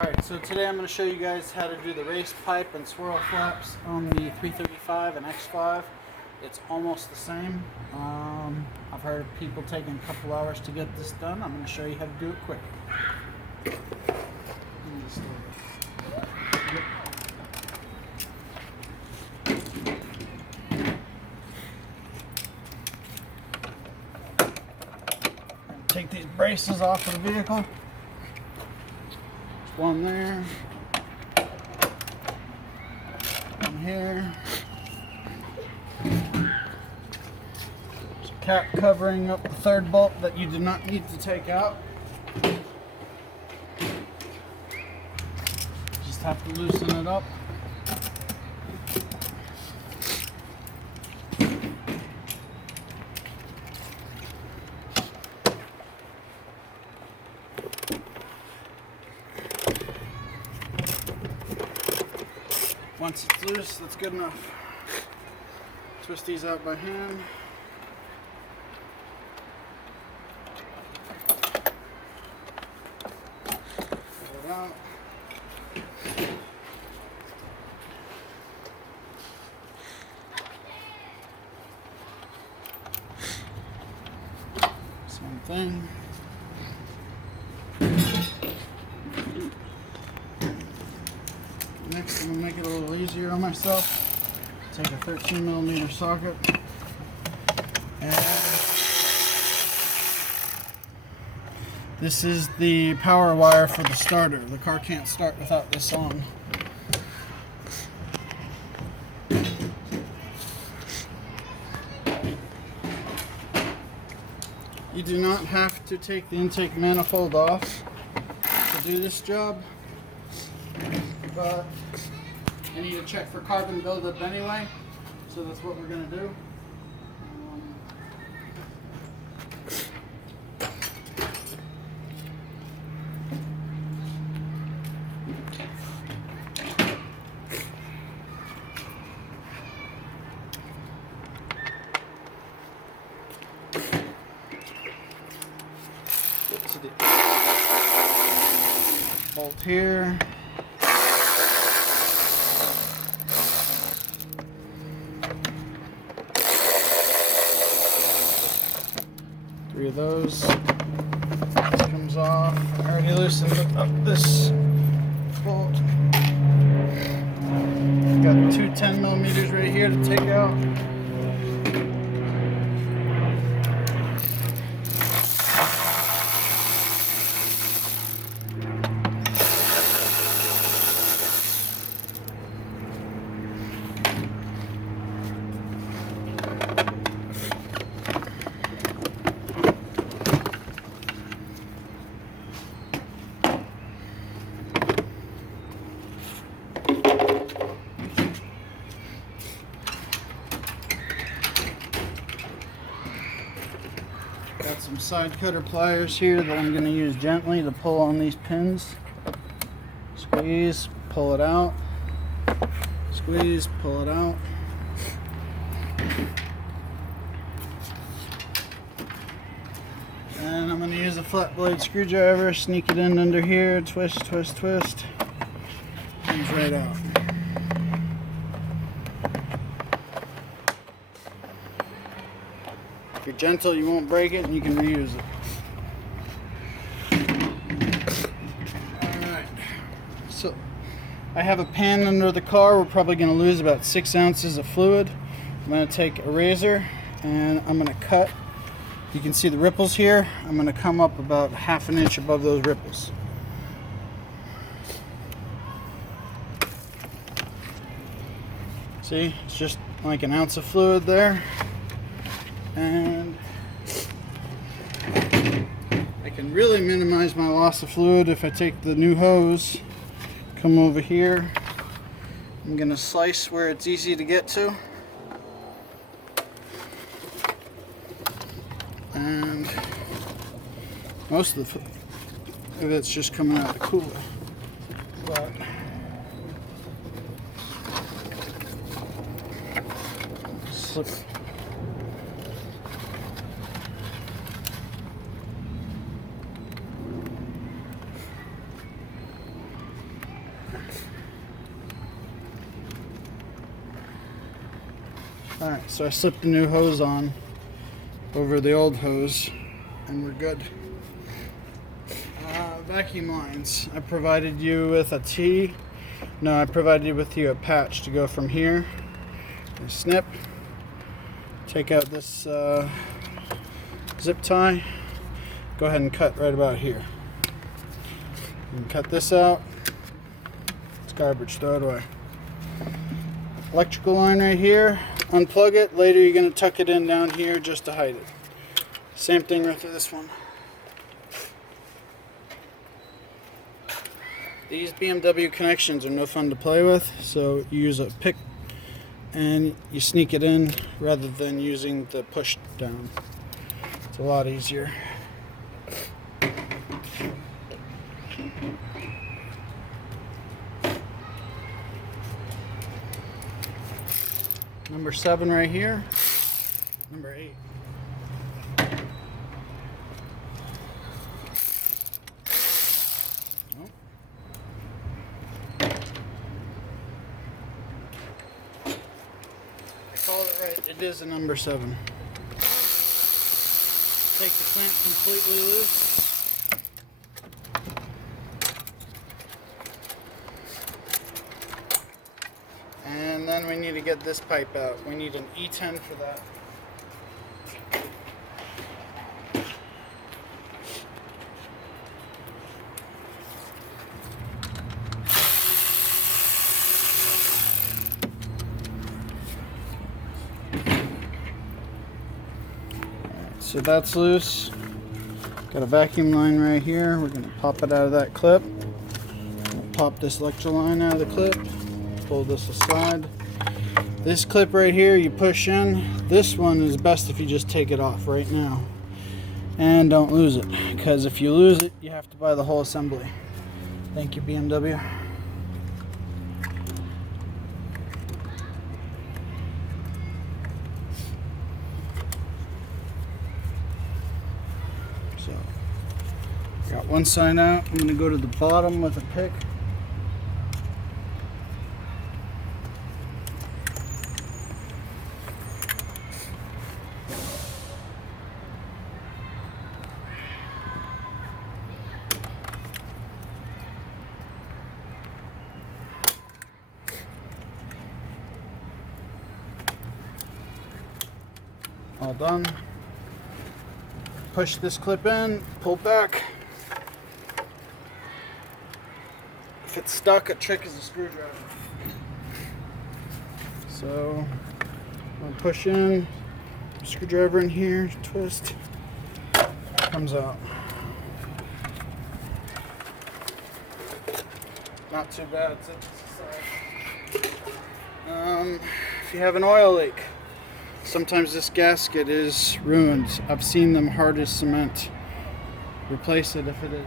Alright, so today I'm going to show you guys how to do the race pipe and swirl flaps on the 335 and X5. It's almost the same. I've heard of people taking a couple hours to get this done. I'm going to show you how to do it quick. Take these braces off of the vehicle. One there, one here. There's a cap covering up the third bolt that you do not need to take out. Just have to loosen it up. Once it's loose, that's good enough. Twist these out by hand. Pull it out. Same thing. Next, I'm going to make it a little easier on myself. Take a 13mm socket and this is the power wire for the starter. The car can't start without this on. You do not have to take the intake manifold off to do this job, but I need to check for carbon buildup anyway, so that's what we're going to do. Get to the bolt here. Three of those. This comes off. I already loosened up this bolt. Got two 10mm right here to take out. Got some side cutter pliers here that I'm going to use gently to pull on these pins. Squeeze, pull it out. Squeeze, pull it out. And I'm going to use a flat blade screwdriver, sneak it in under here, twist, twist, twist. Comes right out. If you're gentle, you won't break it and you can reuse it. Alright, so I have a pan under the car. We're probably going to lose about 6 ounces of fluid. I'm going to take a razor and I'm going to cut. You can see the ripples here. I'm going to come up about 1/2 inch above those ripples. See, it's just like 1 ounce of fluid there. And I can really minimize my loss of fluid if I take the new hose, come over here. I'm going to slice where it's easy to get to. And most of it's just coming out of the cooler. But slip. Alright, so I slipped the new hose on over the old hose and we're good. Vacuum lines. I provided you with a T. No, I provided with you a patch to go from here. You snip. Take out this zip tie. Go ahead and cut right about here. You can cut this out. It's garbage, throw it away. Electrical line right here. Unplug it. Later you're going to tuck it in down here just to hide it. Same thing with this one. These BMW connections are no fun to play with, so you use a pick and you sneak it in rather than using the push down. It's a lot easier. Number 7 right here. Number 8. Right, it is a number 7. Take the clamp completely loose. And then we need to get this pipe out. We need an E10 for that. So that's loose. Got a vacuum line right here. We're going to pop it out of that clip. We'll pop this electrical line out of the clip. Pull this aside. This clip right here you push in. This one is best if you just take it off right now. And don't lose it, because if you lose it, you have to buy the whole assembly. Thank you, BMW. So, got one side out. I'm going to go to the bottom with a pick. All done. Push this clip in, pull back. If it's stuck, a trick is a screwdriver. So I'll push in, screwdriver in here, twist, comes out. Not too bad. If you have an oil leak, sometimes this gasket is ruined. I've seen them hard as cement. Replace it if it is.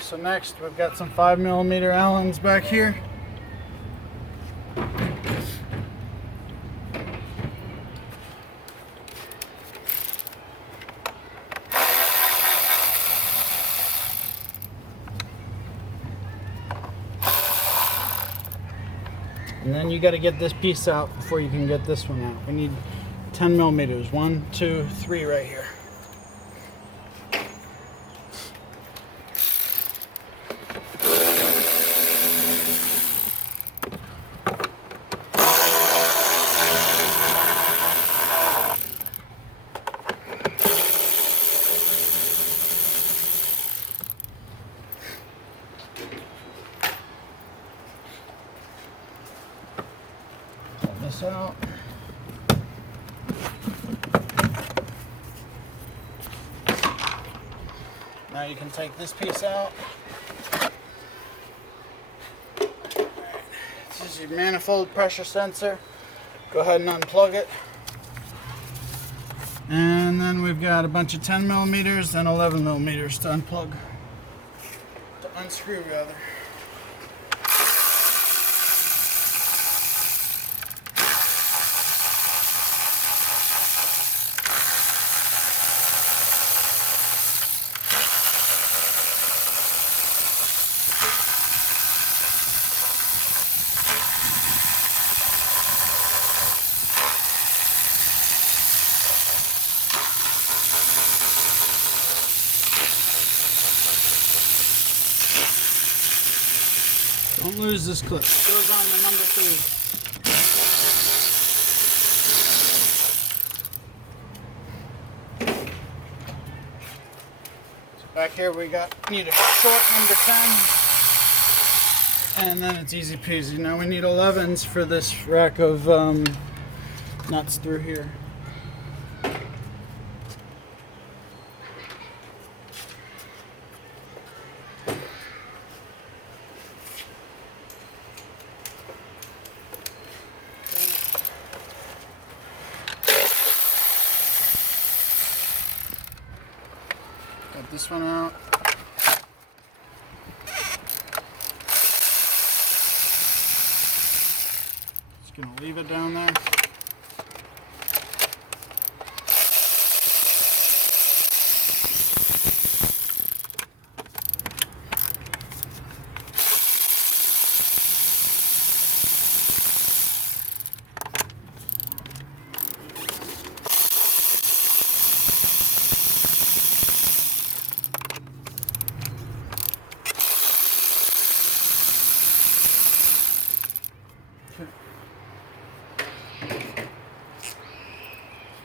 So next we've got some 5mm Allens back here. And then you got to get this piece out before you can get this one out. We need 10mm. 1, 2, 3 right here. This out. Now you can take this piece out. This is your manifold pressure sensor. Go ahead and unplug it. And then we've got a bunch of 10mm and 11mm to unplug. To unscrew rather. Don't lose this clip. It goes on the number 3. So back here we need a short number 10, and then it's easy peasy. Now we need 11s for this rack of nuts through here. Got this one out. Just gonna leave it down there.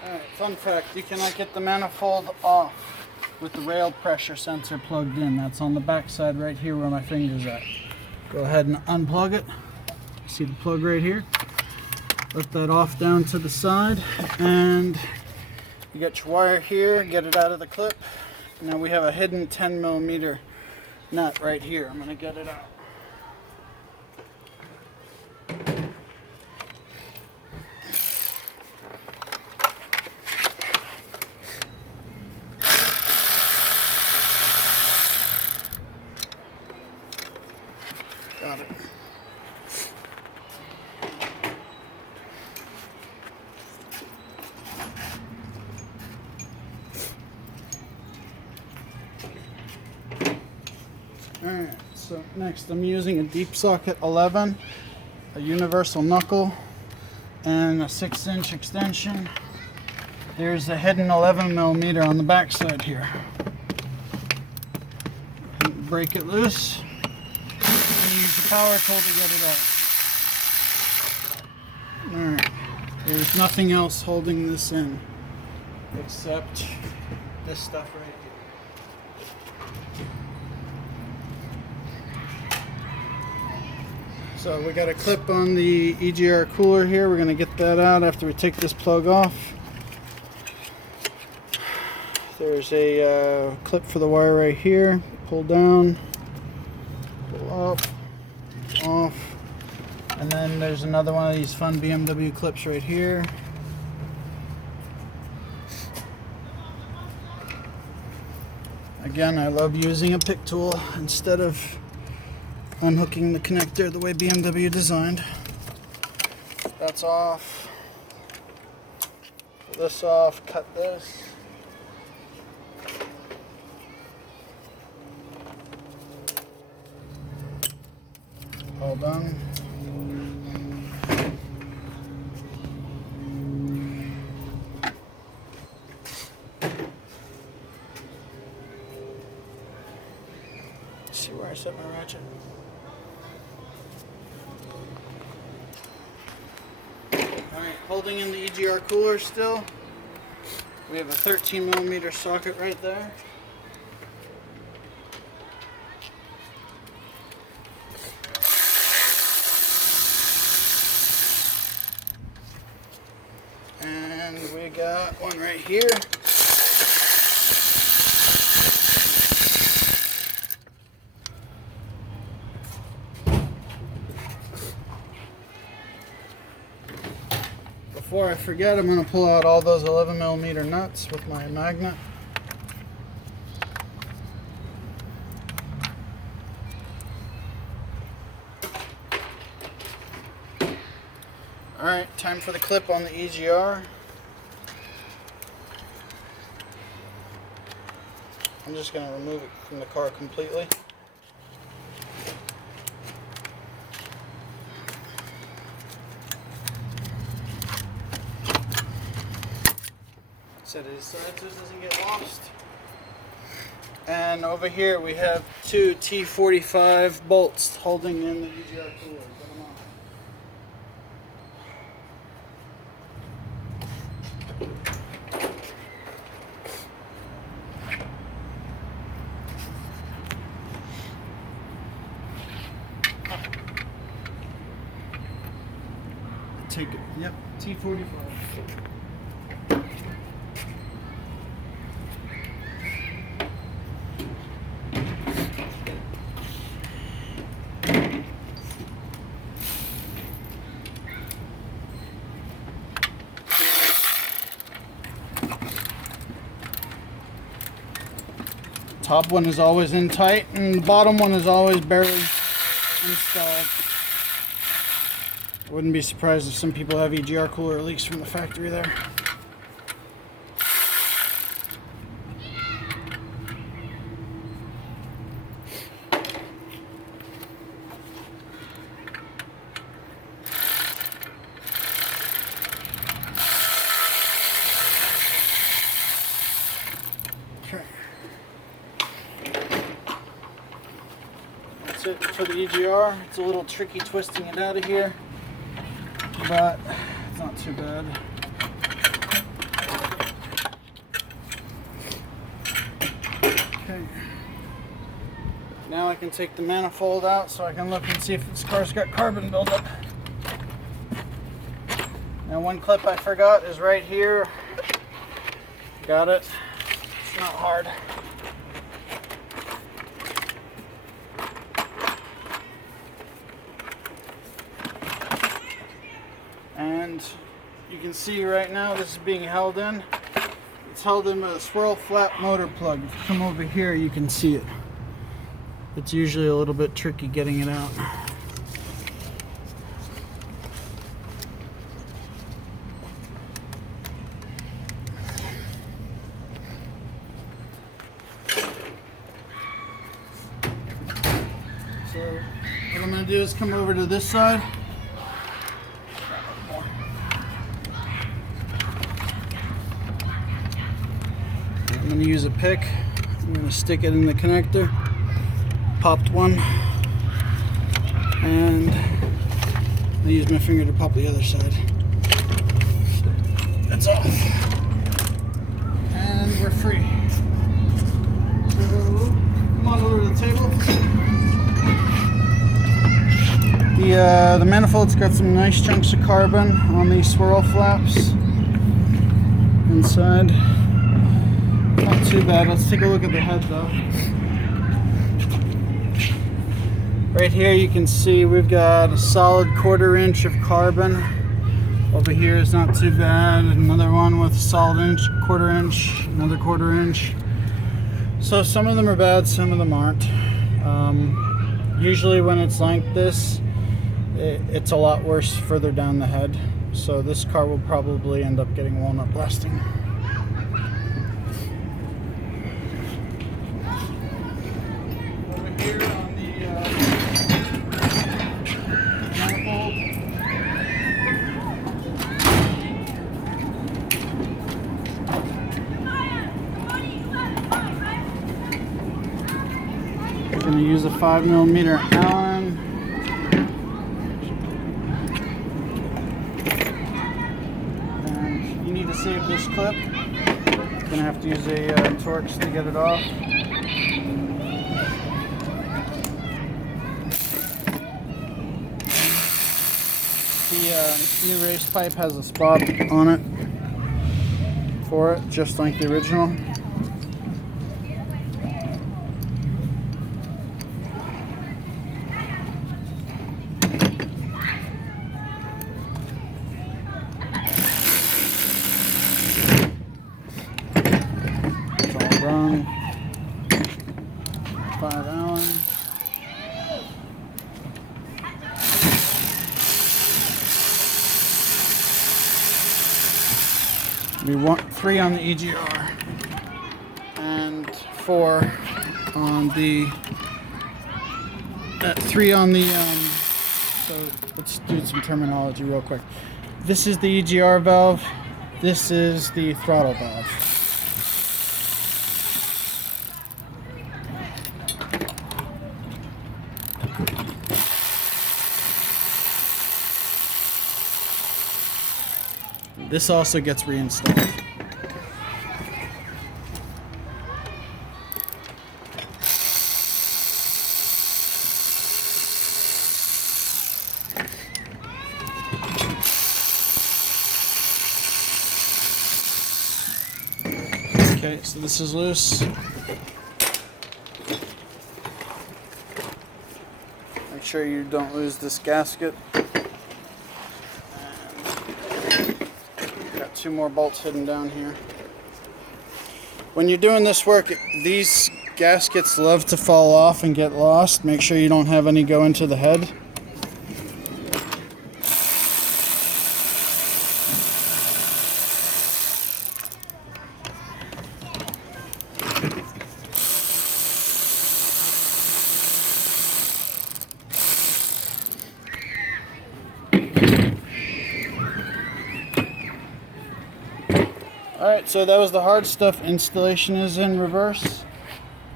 Alright, fun fact, you cannot get the manifold off with the rail pressure sensor plugged in. That's on the back side right here where my finger's at. Go ahead and unplug it. See the plug right here? Let that off down to the side, and you get your wire here, get it out of the clip. Now we have a hidden 10mm nut right here. I'm going to get it out. Got it. Alright, so next I'm using a deep socket 11, a universal knuckle, and a 6-inch extension. There's a hidden 11mm on the back side here. Break it loose. Use the power tool to get it out. Alright, there's nothing else holding this in except this stuff right here. So we got a clip on the EGR cooler here. We're going to get that out after we take this plug off. There's a clip for the wire right here. Pull down, pull up, off, and then there's another one of these fun BMW clips right here. Again, I love using a pick tool instead of unhooking the connector the way BMW designed. That's off. Pull this off, cut this. All done. See where I set my ratchet? Alright, holding in the EGR cooler still. We have a 13mm socket right there. And we got one right here. Before I forget, I'm going to pull out all those 11mm nuts with my magnet. Alright, time for the clip on the EGR. I'm just going to remove it from the car completely. Set it aside so it doesn't get lost. And over here we have two T45 bolts holding in the EGR cooler. Put them on. Take it. Yep, T45. Top one is always in tight, and the bottom one is always barely installed. I wouldn't be surprised if some people have EGR cooler leaks from the factory there. Okay. That's it for the EGR. It's a little tricky twisting it out of here, but it's not too bad. Okay. Now I can take the manifold out so I can look and see if this car's got carbon buildup. Now one clip I forgot is right here. Got it. It's not hard. And you can see right now this is being held in. It's held in with a swirl flap motor plug. If you come over here you can see it. It's usually a little bit tricky getting it out. So what I'm going to do is come over to this side. I'm going to use a pick. I'm going to stick it in the connector. Popped one. And I use my finger to pop the other side. It's off. And we're free. So come on over to the table. The manifold's got some nice chunks of carbon on these swirl flaps inside. Not too bad. Let's take a look at the head though. Right here you can see we've got a solid 1/4 inch of carbon. Over here is not too bad. Another one with a solid inch, 1/4 inch, another 1/4 inch. So some of them are bad, some of them aren't. Usually when it's like this, it's a lot worse further down the head. So this car will probably end up getting walnut blasting. Over here on the manifold, we're going to use a 5mm Allen. And you need to save this clip. You're going to have to use a Torx to get it off. The new race pipe has a spot on it for it, just like the original. It's all done. 5 Allen. We want 3 on the EGR and 4 on the 3 on the so let's do some terminology real quick. This is the EGR valve, this is the throttle valve. this also gets reinstalled. Okay, so this is loose. Make sure you don't lose this gasket. And got 2 more bolts hidden down here. When you're doing this work, these gaskets love to fall off and get lost. Make sure you don't have any go into the head. Alright, so that was the hard stuff. Installation is in reverse.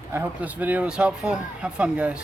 I hope this video was helpful. Have fun, guys.